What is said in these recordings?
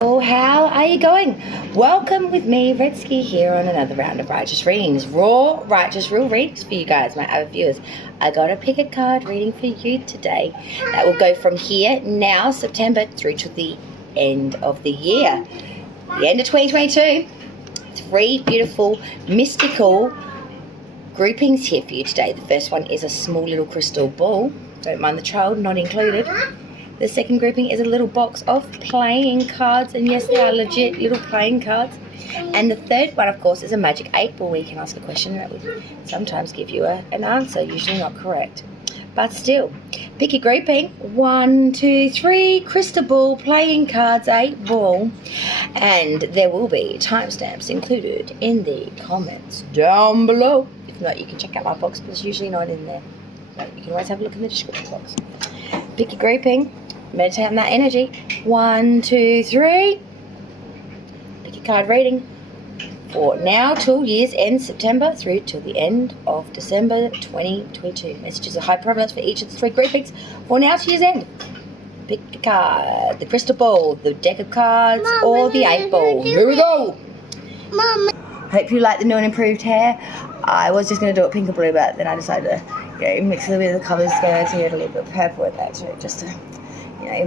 Oh, how are you going? Welcome with me, Redski, here on another round of Righteous Readings. Raw, righteous, real readings for you guys, my other viewers. I got to pick a card reading for you today that will go from here, now, September, through to the end of the year. The end of 2022. Three beautiful, mystical groupings here for you today. The first one is a small little crystal ball. Don't mind the child, not included. The second grouping is a little box of playing cards, and yes, they are legit little playing cards. And the third one, of course, is a magic 8 ball where you can ask a question that would sometimes give you an answer, usually not correct. But still, pick your grouping. 1, 2, 3, crystal ball, playing cards, 8 ball. And there will be timestamps included in the comments down below. If not, you can check out my box, but it's usually not in there. But you can always have a look in the description box. Pick your grouping. Meditate on that energy. 1, 2, 3. Pick your card reading for now till year's end, September, through till the end of December 2022. Messages of high prevalence for each of the 3 groupings for now to year's end. Pick a card. The crystal ball, the deck of cards, Mom, or the 8 ball. Here we go. Mom. Hope you like the new and improved hair. I was just going to do it pink and blue, but then I decided to mix a little bit of the colours together to get a little bit of purple with that too, just to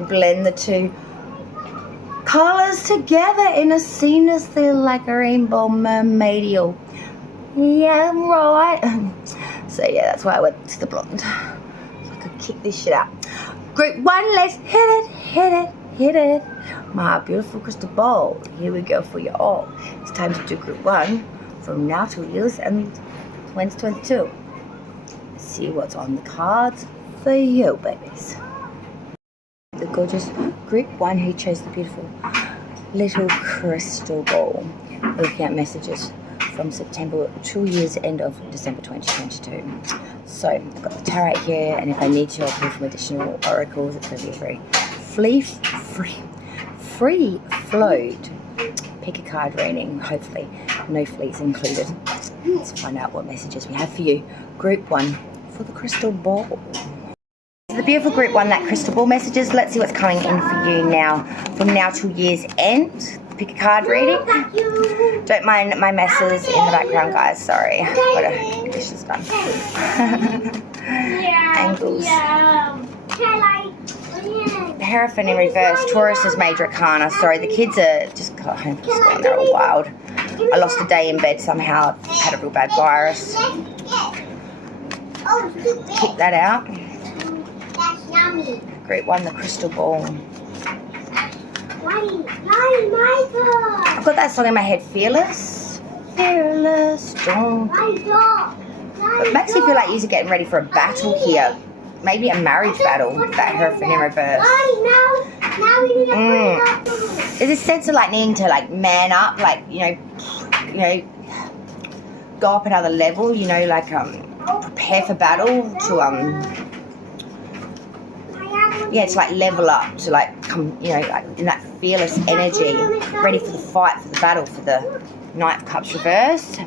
blend the 2 colours together in a seamlessly like a rainbow mermaidial. Yeah, right. So yeah, that's why I went to the blonde, so I could kick this shit out. Group 1, let's hit it, hit it, hit it. My beautiful crystal ball, here we go for you all. It's time to do group 1 from now till years and 2022. Let's see what's on the cards for you, babies. The gorgeous group 1 who chose the beautiful little crystal ball. Looking at messages from September to year's end of December 2022. So I've got the tarot here, and if I need to, I'll pull from additional oracles. It's going to be a very free float. Pick a card reading, hopefully no fleas included. Let's find out what messages we have for you. Group 1 for the crystal ball. The beautiful group 1, that crystal ball messages. Let's see what's coming in for you now, from now till year's end. Pick a card reading. Don't mind my messes in the background, guys. Sorry, I've got to get dishes done. Angles. The Hierophant in reverse. Taurus is major arcana. Sorry, the kids are just got home from school and they're all wild. I lost a day in bed somehow. I've had a real bad virus. Kick that out. Group 1, the crystal ball. I've got that song in my head, Fearless. Fearless, don't. It makes me feel like you're getting ready for a battle here. Maybe a marriage battle, that Hierophant in reverse. There's this sense of like needing to like man up, like, go up another level, like prepare for battle, to to like level up, to like come, like in that fearless energy, ready for the fight, for the battle, for the Knight of Cups reversed.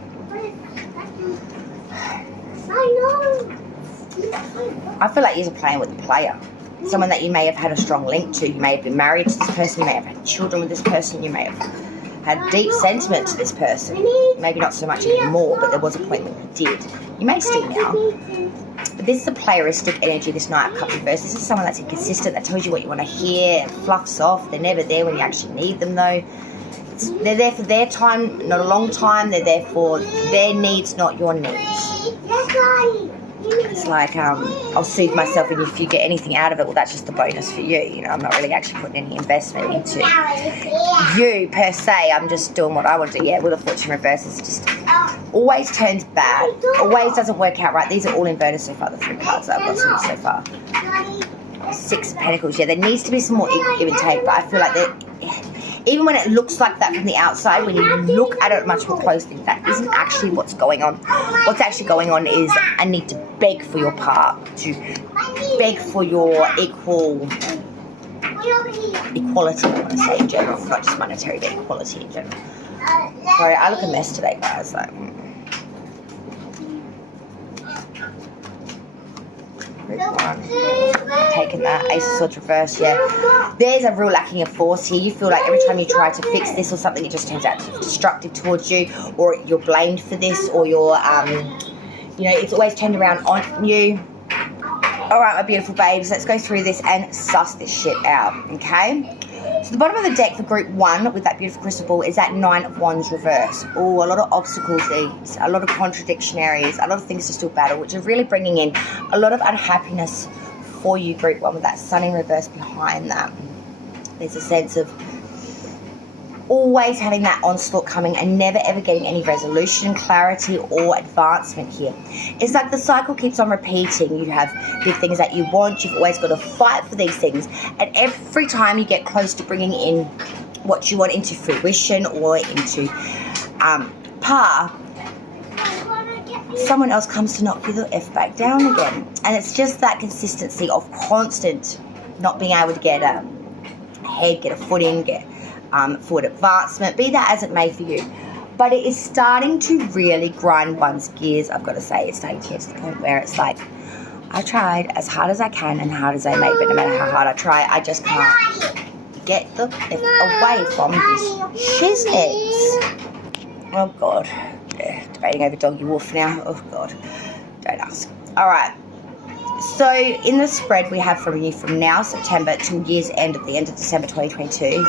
I feel like you're playing with the player. Someone that you may have had a strong link to. You may have been married to this person, you may have had children with this person, you may have had deep sentiment to this person. Maybe not so much anymore, but there was a point when you did. You may still now. But this is a playeristic energy, this Knight of Cups reverse. This is someone that's inconsistent, that tells you what you want to hear, fluffs off. They're never there when you actually need them, though. They're there for their time, not a long time. They're there for their needs, not your needs. It's like, I'll soothe myself, and if you get anything out of it, well, that's just the bonus for you. I'm not really actually putting any investment into you, per se. I'm just doing what I want to do. Yeah, Wheel of Fortune reverse is just always turns bad. Always doesn't work out right. These are all inverted so far, the 3 cards that I've got so far. 6 of Pentacles. Yeah, there needs to be some more give and take, but I feel like even when it looks like that from the outside, when you look at it much more closely, that isn't actually what's going on. What's actually going on is I need to beg for your part, to beg for your equality, I want to say, in general, not just monetary, but equality in general. Sorry, I look a mess today, guys. Group 1. Taking that. Ace of Swords reverse, yeah. There's a real lacking of force here. You feel like every time you try to fix this or something, it just turns out destructive towards you, or you're blamed for this, or you're, you know, it's always turned around on you. All right, my beautiful babes, let's go through this and suss this shit out, okay? So the bottom of the deck for Group 1 with that beautiful crystal ball is that 9 of Wands reverse. Oh, a lot of obstacles there, a lot of contradiction areas, a lot of things to still battle, which are really bringing in a lot of unhappiness for you, Group 1, with that Sun in reverse behind that. There's a sense of always having that onslaught coming and never ever getting any resolution, clarity, or advancement here. It's like the cycle keeps on repeating. You have big things that you want, you've always got to fight for these things, and every time you get close to bringing in what you want into fruition or into par, someone else comes to knock you the F back down again. And it's just that consistency of constant not being able to get ahead, get a footing, get forward advancement, be that as it may for you. But it is starting to really grind one's gears, I've got to say. It's starting to get to the point where it's like, I tried as hard as I can and hard as I may, but no matter how hard I try, I just can't get the F away from this shiznit. Oh God, yeah, debating over doggy wolf now. Oh God, don't ask. All right. So in the spread we have from you from now, September, till year's end at the end of December 2022,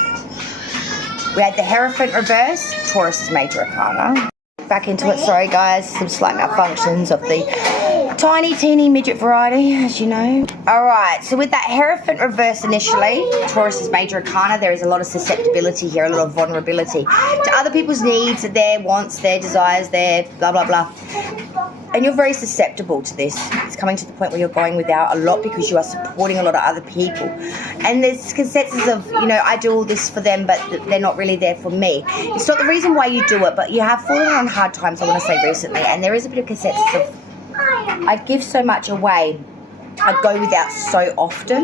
we had the Hierophant reverse, Taurus's major arcana. Back into it, sorry guys, some slight malfunctions of the tiny, teeny midget variety, as you know. Alright, so with that Hierophant reverse initially, Taurus's major arcana, there is a lot of susceptibility here, a lot of vulnerability to other people's needs, their wants, their desires, their blah, blah, blah. And you're very susceptible to this. It's coming to the point where you're going without a lot because you are supporting a lot of other people. And there's consensus of, you know, I do all this for them, but they're not really there for me. It's not the reason why you do it, but you have fallen on hard times, I want to say, recently. And there is a bit of consensus of, I give so much away, I go without so often.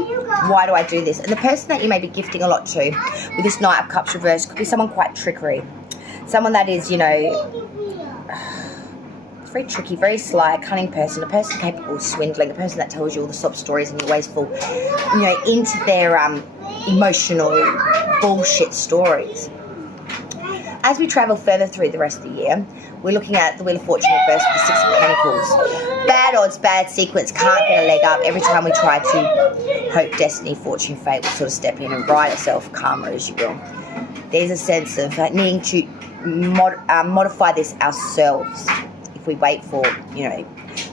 Why do I do this? And the person that you may be gifting a lot to with this Knight of Cups reverse could be someone quite trickery. Someone that is, you know, very tricky, very sly, cunning person, a person capable of swindling, a person that tells you all the sob stories and you always fall, you know, into their emotional bullshit stories. As we travel further through the rest of the year, we're looking at the Wheel of Fortune reverse with the Six of Pentacles. Bad odds, bad sequence, can't get a leg up. Every time we try to hope, destiny, fortune, fate will sort of step in and right itself, karma as you will. There's a sense of needing to modify this ourselves. If we wait for, you know,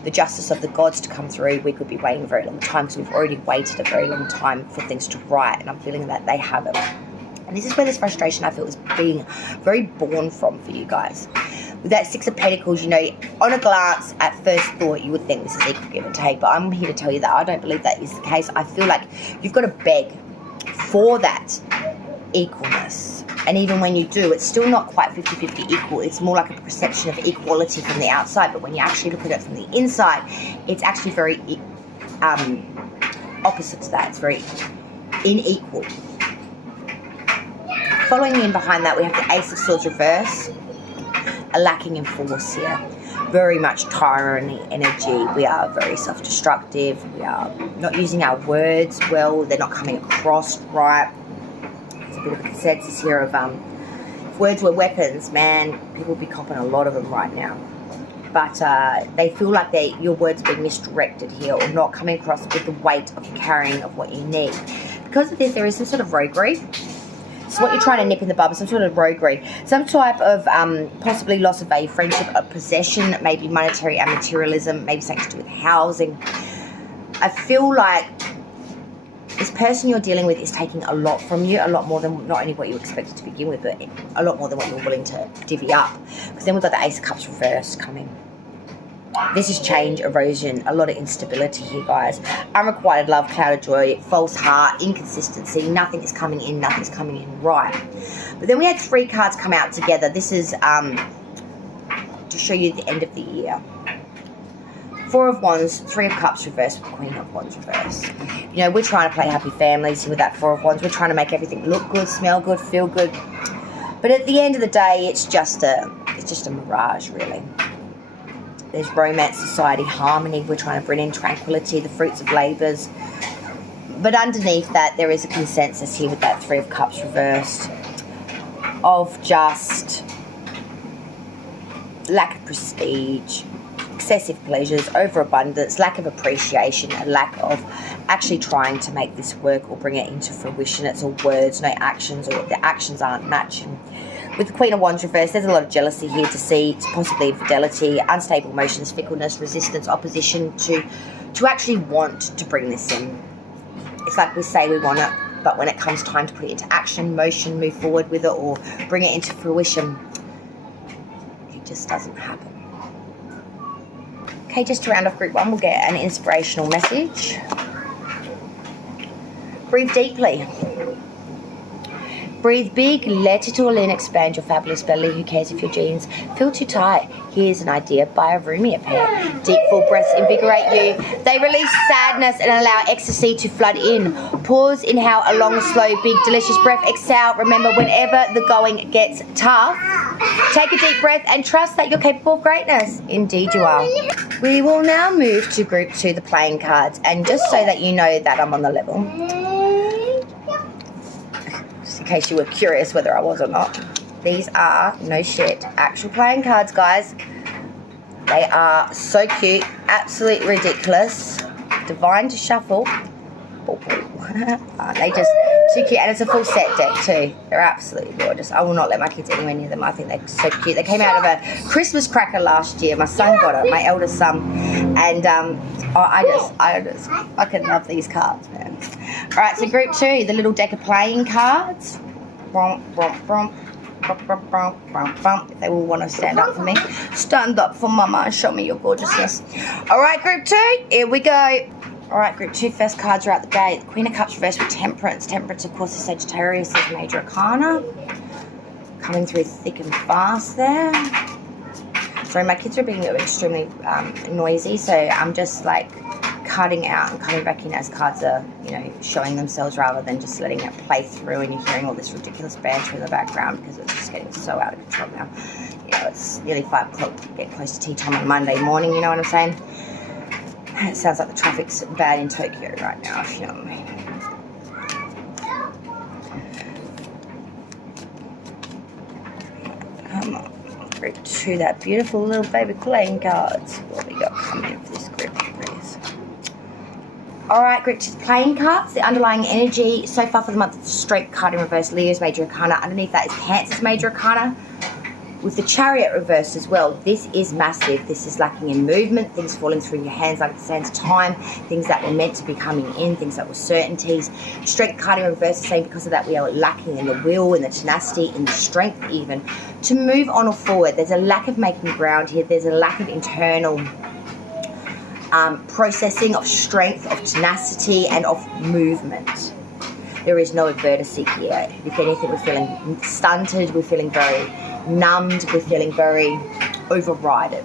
the justice of the gods to come through, we could be waiting a very long time because we've already waited a very long time for things to right, and I'm feeling that they haven't. And this is where this frustration I feel is being very born from for you guys. With that Six of Pentacles, you know, on a glance, at first thought, you would think this is equal give and take, but I'm here to tell you that I don't believe that is the case. I feel like you've got to beg for that equalness. And even when you do, it's still not quite 50-50 equal. It's more like a perception of equality from the outside. But when you actually look at it from the inside, it's actually very opposite to that. It's very unequal. Following in behind that, we have the Ace of Swords reverse. A lacking in force here. Very much tyranny energy. We are very self-destructive. We are not using our words well. They're not coming across right. A bit of a consensus here of if words were weapons, man, people would be copping a lot of them right now. But they feel like your words are being misdirected here or not coming across with the weight of carrying of what you need. Because of this, there is some sort of roguery. So what you're trying to nip in the bud, some sort of roguery, some type of possibly loss of a friendship, a possession, maybe monetary and materialism, maybe something to do with housing. I feel like this person you're dealing with is taking a lot from you, a lot more than not only what you expected to begin with, but a lot more than what you're willing to divvy up. Because then we've got the Ace of Cups reverse coming. This is change, erosion, a lot of instability here, guys. Unrequited love, cloud of joy, false heart, inconsistency, nothing is coming in, nothing's coming in right. But then we had 3 cards come out together. This is to show you the end of the year. 4 of Wands, 3 of Cups reverse with Queen of Wands reverse. You know, we're trying to play happy families here with that 4 of Wands. We're trying to make everything look good, smell good, feel good. But at the end of the day, it's just a mirage, really. There's romance, society, harmony. We're trying to bring in tranquility, the fruits of labours. But underneath that, there is a consensus here with that Three of Cups reversed of just lack of prestige, excessive pleasures, overabundance, lack of appreciation, a lack of actually trying to make this work or bring it into fruition. It's all words, no actions, or the actions aren't matching. With the Queen of Wands reversed, there's a lot of jealousy here to see, possibly infidelity, unstable emotions, fickleness, resistance, opposition to actually want to bring this in. It's like we say we want it, but when it comes time to put it into action, motion, move forward with it or bring it into fruition, it just doesn't happen. Okay, just to round off group 1, we'll get an inspirational message. Breathe deeply. Breathe big, let it all in, expand your fabulous belly. Who cares if your jeans feel too tight? Here's an idea, buy a roomie pair. Deep, full breaths invigorate you. They release sadness and allow ecstasy to flood in. Pause, inhale a long, slow, big, delicious breath. Exhale, remember whenever the going gets tough, take a deep breath and trust that you're capable of greatness. Indeed you are. We will now move to group 2, the playing cards. And just so that you know that I'm on the level, in case you were curious whether I was or not, these are, no shit, actual playing cards, guys. They are so cute, absolutely ridiculous, divine to shuffle. They just, too cute, and it's a full set deck too. They're absolutely gorgeous. I will not let my kids anywhere near them. I think they're so cute. They came out of a Christmas cracker last year. My son got it, my eldest son, and I just fucking love these cards, man. All right, so group 2, the little deck of playing cards. If they all want to stand up for me, stand up for mama and show me your gorgeousness. All right, group 2, here we go. All right, group 2, first cards are out the gate. The Queen of Cups reversed with Temperance. Temperance, of course, is Sagittarius, is major arcana. Coming through thick and fast there. Sorry, my kids are being extremely noisy, so I'm just like cutting out and coming back in as cards are, you know, showing themselves rather than just letting it play through and you're hearing all this ridiculous banter in the background because it's just getting so out of control now. You know, it's nearly 5 o'clock, getting close to tea time on Monday morning, you know what I'm saying? It sounds like the traffic's bad in Tokyo right now, if you know what I mean. Come on, group 2, that beautiful little baby playing cards. What we got coming in for this group, please? All right, group 2, playing cards. The underlying energy so far for the month is Strength card in reverse, Leo's major arcana. Underneath that is Cancer's major arcana. With the Chariot reversed as well, this is massive. This is lacking in movement, things falling through your hands like it stands time, things that were meant to be coming in, things that were certainties. Strength card in reverse is saying because of that we are lacking in the will, in the tenacity, in the strength even, to move on or forward. There's a lack of making ground here. There's a lack of internal processing of strength, of tenacity, and of movement. There is no adversity here. If anything, we're feeling stunted, we're feeling very numbed, we're feeling very overridden.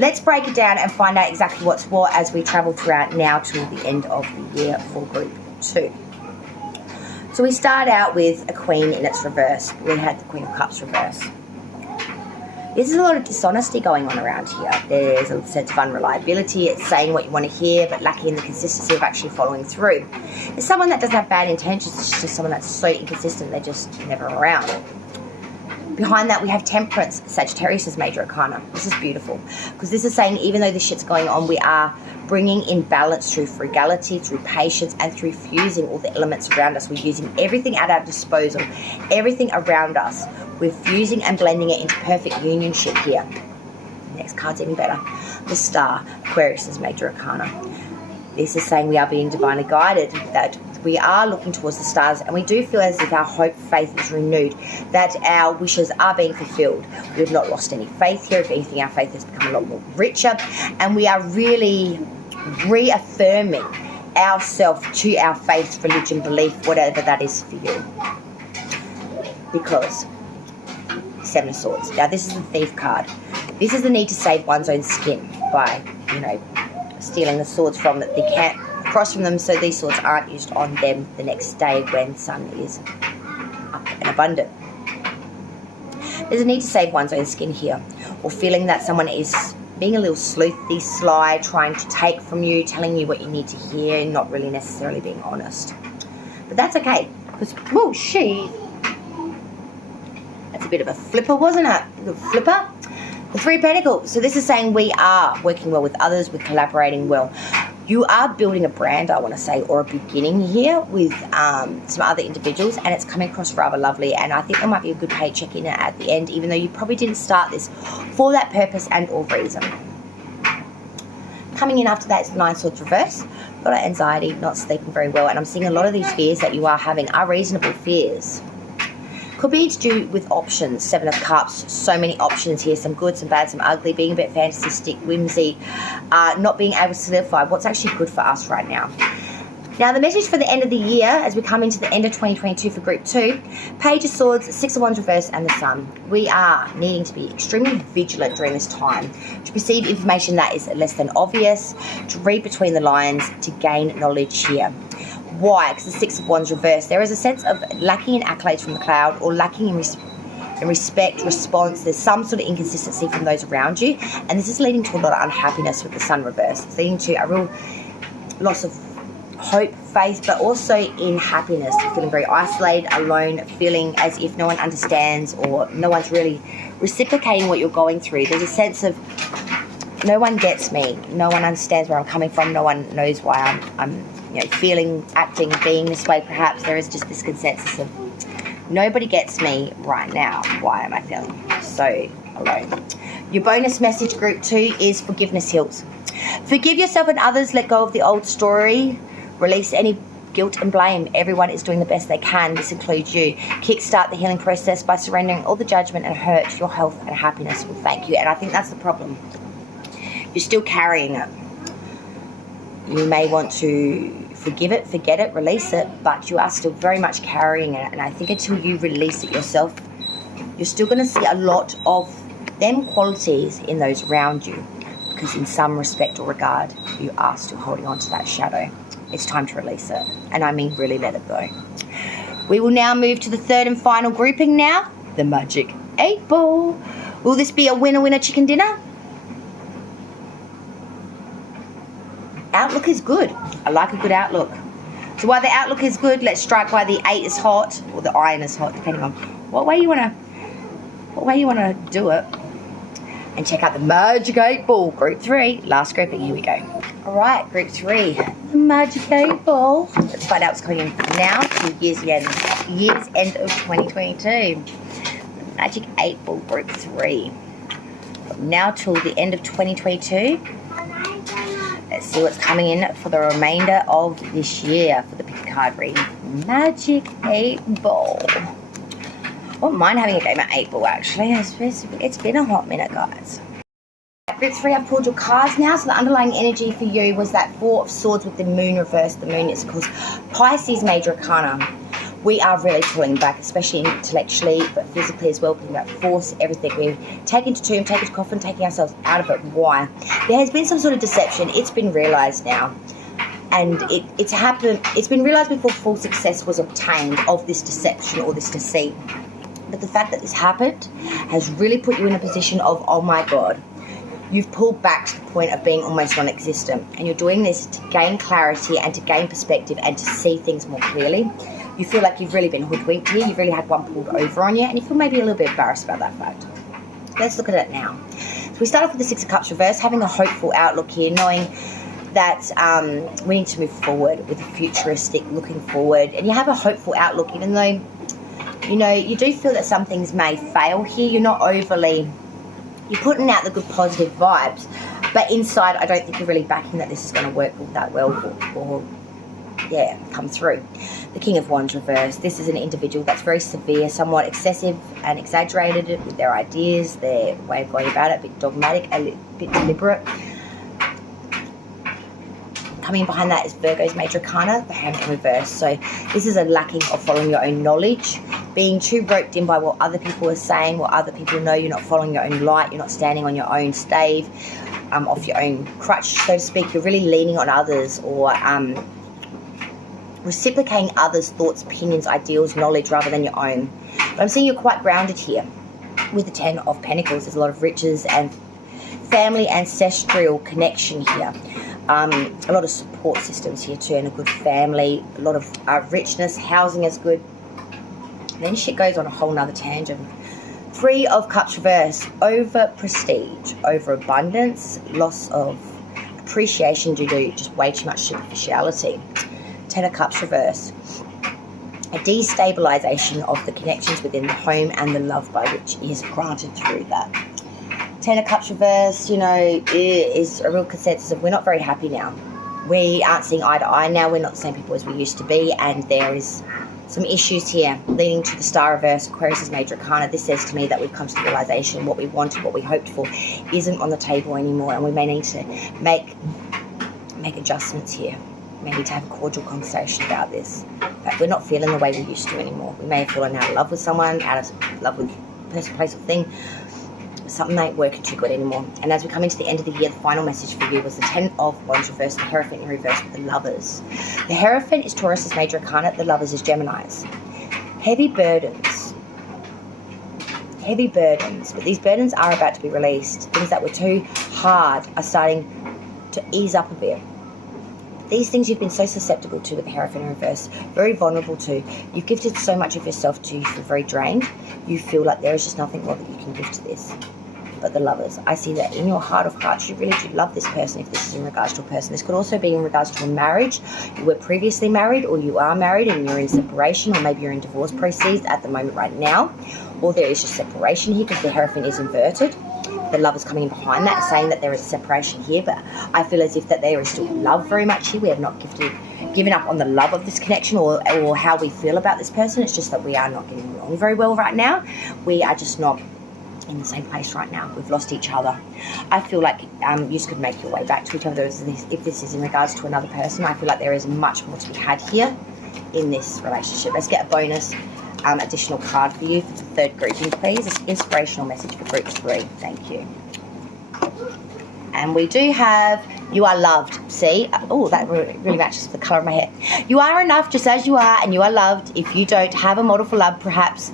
Let's break it down and find out exactly what's what as we travel throughout now till the end of the year for group 2. So we start out with a Queen in its reverse. We had the Queen of Cups reverse. There's a lot of dishonesty going on around here. There's a sense of unreliability. It's saying what you want to hear, but lacking in the consistency of actually following through. There's someone that doesn't have bad intentions. It's just someone that's so inconsistent, they're just never around. Behind that, we have Temperance, Sagittarius' major arcana. This is beautiful, because this is saying even though this shit's going on, we are bringing in balance through frugality, through patience, and through fusing all the elements around us. We're using everything at our disposal, everything around us. We're fusing and blending it into perfect unionship here. Next card's even better. The Star, Aquarius' major arcana. This is saying we are being divinely guided, that we are looking towards the stars, and we do feel as if our hope, faith is renewed, that our wishes are being fulfilled. We have not lost any faith here. If anything, our faith has become a lot more richer, and we are really reaffirming ourselves to our faith, religion, belief, whatever that is for you. Because 7 of Swords. Now, this is the Thief card. This is the need to save one's own skin by, you know, stealing the swords from that they can't cross from them, so these swords aren't used on them the next day when sun is up and abundant. There's a need to save one's own skin here. or feeling that someone is being a little sleuthy, sly, trying to take from you, telling you what you need to hear, and not really necessarily being honest. But that's okay, because, whoa, that's a bit of a flipper, wasn't it? The flipper. The Three of Pentacles. So this is saying we are working well with others, we're collaborating well. You are building a brand, I want to say, or a beginning here with some other individuals, and it's coming across rather lovely, and I think there might be a good paycheck in it at the end, even though you probably didn't start this for that purpose and or reason. Coming in after that is the Nine of Swords reverse. A lot of anxiety, not sleeping very well, and I'm seeing a lot of these fears that you are having are reasonable fears. Could be to do with options. Seven of Cups, so many options here, some good, some bad, some ugly, being a bit fantasistic, whimsy, not being able to solidify what's actually good for us right now. Now, the message for the end of the year, as we come into the end of 2022 for Group 2, Page of Swords, Six of Wands reverse, and the Sun. We are needing to be extremely vigilant during this time, to perceive information that is less than obvious, to read between the lines, to gain knowledge here. Why? Because the Six of Wands reverse, there is a sense of lacking in accolades from the cloud, or lacking in respect, response. There's some sort of inconsistency from those around you, and this is leading to a lot of unhappiness with the Sun reverse. It's leading to a real loss of hope, faith, but also in happiness. You're feeling very isolated, alone, feeling as if no one understands or no one's really reciprocating what you're going through. There's a sense of no one gets me, no one understands where I'm coming from, no one knows why I'm feeling, acting, being this way. Perhaps there is just this consensus of nobody gets me right now. Why am I feeling so alone? Your bonus message, Group 2, is forgiveness heals. Forgive yourself and others. Let go of the old story. Release any guilt and blame. Everyone is doing the best they can. This includes you. Kickstart the healing process by surrendering all the judgment and hurt. Your health and happiness will thank you. And I think that's the problem. You're still carrying it. You may want to forgive it, forget it, release it, but you are still very much carrying it. And I think until you release it yourself, you're still going to see a lot of them qualities in those around you, because in some respect or regard, you are still holding on to that shadow. It's time to release it, and I mean really let it go. We will now move to the third and final grouping now, the Magic 8 Ball. Will this be a winner chicken dinner? Outlook is good. I like a good outlook. So while the outlook is good, let's strike while the 8 is hot, or the iron is hot, depending on what way you want to do it. And check out the Magic 8 Ball, Group 3, last grouping. Here we go. All right, Group 3, the Magic 8 Ball. Let's find out what's coming in from now to year's end of 2022. The Magic 8 Ball, Group 3. From now till the end of 2022. Let's see what's coming in for the remainder of this year for the pick a card reading. Magic 8 Ball. I wouldn't mind having a game at 8 Ball, actually. It's been a hot minute, guys. Group 3, I've pulled your cards now. So the underlying energy for you was that Four of Swords with the Moon reversed. The Moon is, of course, Pisces Major Arcana. We are really pulling back, especially intellectually, but physically as well, putting that force, everything. We're taking to tomb, taking to coffin, taking ourselves out of it. Why? There has been some sort of deception. It's been realised now. And it's happened. It's been realised before full success was obtained of this deception or this deceit. But the fact that this happened has really put you in a position of, oh my God, you've pulled back to the point of being almost non-existent. And you're doing this to gain clarity and to gain perspective and to see things more clearly. You feel like you've really been hoodwinked here. You've really had one pulled over on you, and you feel maybe a little bit embarrassed about that fact. Let's look at it now. So we start off with the Six of Cups reverse, having a hopeful outlook here, knowing that we need to move forward with a futuristic looking forward. And you have a hopeful outlook, even though, you do feel that some things may fail here. You're not overly, you're putting out the good positive vibes, but inside I don't think you're really backing that this is going to work all that well or come through. The King of Wands reverse. This is an individual that's very severe, somewhat excessive and exaggerated with their ideas, their way of going about it, a bit dogmatic, a bit deliberate. Coming behind that is Virgo's Major Arcana, the Hermit in reverse. So this is a lacking of following your own knowledge, being too roped in by what other people are saying, what other people know. You're not following your own light, you're not standing on your own stave, off your own crutch, so to speak. You're really leaning on others or reciprocating others' thoughts, opinions, ideals, knowledge rather than your own. But I'm seeing you're quite grounded here. with the 10 of Pentacles, there's a lot of riches and family ancestral connection here. A lot of support systems here too, and a good family, a lot of richness. Housing is good. Then shit goes on a whole nother tangent. 3 of Cups reverse, over prestige, over abundance, loss of appreciation due to just way too much superficiality. 10 of Cups reverse, a destabilization of the connections within the home and the love by which is granted through that. 10 of Cups reverse, you know, is a real consensus of we're not very happy now. We aren't seeing eye to eye now. We're not the same people as we used to be, and there is some issues here leading to the Star reverse, Aquarius' major arcana. This says to me that we've come to the realization what we wanted, what we hoped for, isn't on the table anymore, and we may need to make adjustments here. We may need to have a cordial conversation about this. But we're not feeling the way we used to anymore. We may have fallen out of love with someone, out of love with a person, place, or thing. Something ain't working too good anymore. And as we come into the end of the year, the final message for you was the 10 of Wands reversed, the Hierophant in reverse with the Lovers. The Hierophant is Taurus's major arcana, the Lovers is Gemini's. Heavy burdens. Heavy burdens. But these burdens are about to be released. Things that were too hard are starting to ease up a bit. These things you've been so susceptible to with the Hierophant in reverse, very vulnerable to. You've gifted so much of yourself to, you feel very drained. You feel like there is just nothing more that you can give to this. But the Lovers, I see that in your heart of hearts, you really do love this person if this is in regards to a person. This could also be in regards to a marriage. You were previously married, or you are married and you're in separation, or maybe you're in divorce proceeds at the moment right now. Or there is just separation here because the Hierophant is inverted. The Lovers coming in behind that, saying that there is a separation here, but I feel as if that there is still love very much here. We have not given up on the love of this connection or how we feel about this person. It's just that we are not getting along very well right now. We are just not in the same place right now. We've lost each other. I feel like you could make your way back to each other. If this is in regards to another person, I feel like there is much more to be had here in this relationship. Let's get a bonus additional card for you for the third grouping, please. It's inspirational message for group 3. Thank you. And we do have you are loved. See? Oh, that really matches the colour of my hair. You are enough just as you are, and you are loved. If you don't have a model for love, perhaps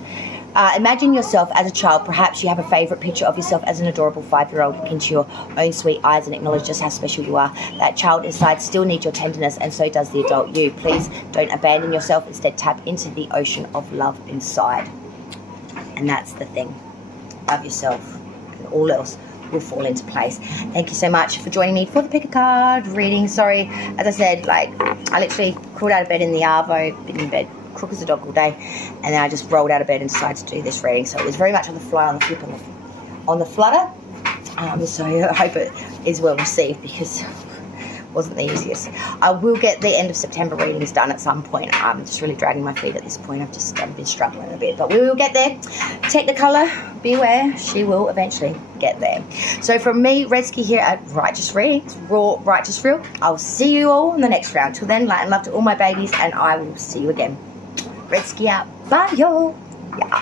imagine yourself as a child. Perhaps you have a favourite picture of yourself as an adorable 5-year-old. Look into your own sweet eyes and acknowledge just how special you are. That child inside still needs your tenderness, and so does the adult you. Please don't abandon yourself. Instead, tap into the ocean of love inside. And that's the thing. Love yourself, and all else will fall into place. Thank you so much for joining me for the pick a card reading. Sorry, as I said, like I literally crawled out of bed in the arvo, been in bed crook as a dog all day, and then I just rolled out of bed and decided to do this reading. So it was very much on the fly, on the flip, on the flutter. So I hope it is well received because it wasn't the easiest. I will get the end of September readings done at some point. I'm just really dragging my feet at this point. I've been struggling a bit, but we will get there. Technicolor, beware, she will eventually get there. So from me, Redsky here at Righteous Readings, Raw Righteous Real, I'll see you all in the next round. Till then, light and love to all my babies, and I will see you again. Redsky out. Bye, y'all. Yeah.